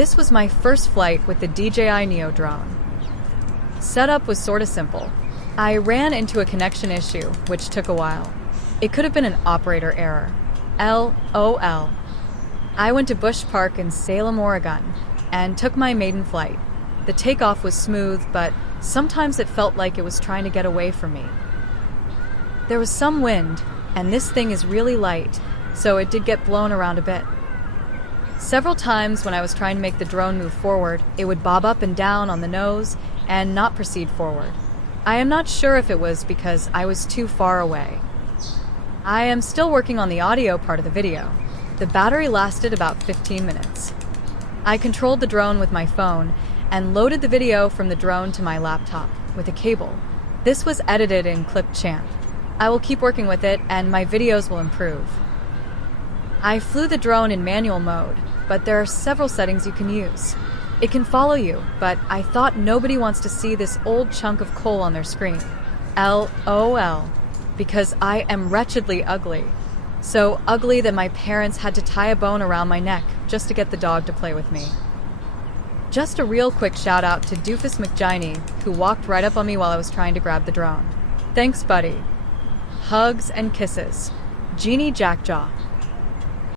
This was my first flight with the DJI Neo drone. Setup was sorta simple. I ran into a connection issue, which took a while. It could have been an operator error. LOL. I went to Busch Park in Salem, Oregon, and took my maiden flight. The takeoff was smooth, but sometimes it felt like it was trying to get away from me. There was some wind, and this thing is really light, so it did get blown around a bit. Several times when I was trying to make the drone move forward, it would bob up and down on the nose and not proceed forward. I am not sure if it was because I was too far away. I am still working on the audio part of the video. The battery lasted about 15 minutes. I controlled the drone with my phone and loaded the video from the drone to my laptop with a cable. This was edited in Clipchamp. I will keep working with it and my videos will improve. I flew the drone in manual mode, but there are several settings you can use. It can follow you, but I thought nobody wants to see this old chunk of coal on their screen. LOL. Because I am wretchedly ugly. So ugly that my parents had to tie a bone around my neck just to get the dog to play with me. Just a real quick shout out to Doofus McGiney, who walked right up on me while I was trying to grab the drone. Thanks, buddy. Hugs and kisses. Jeannie Jackjaw.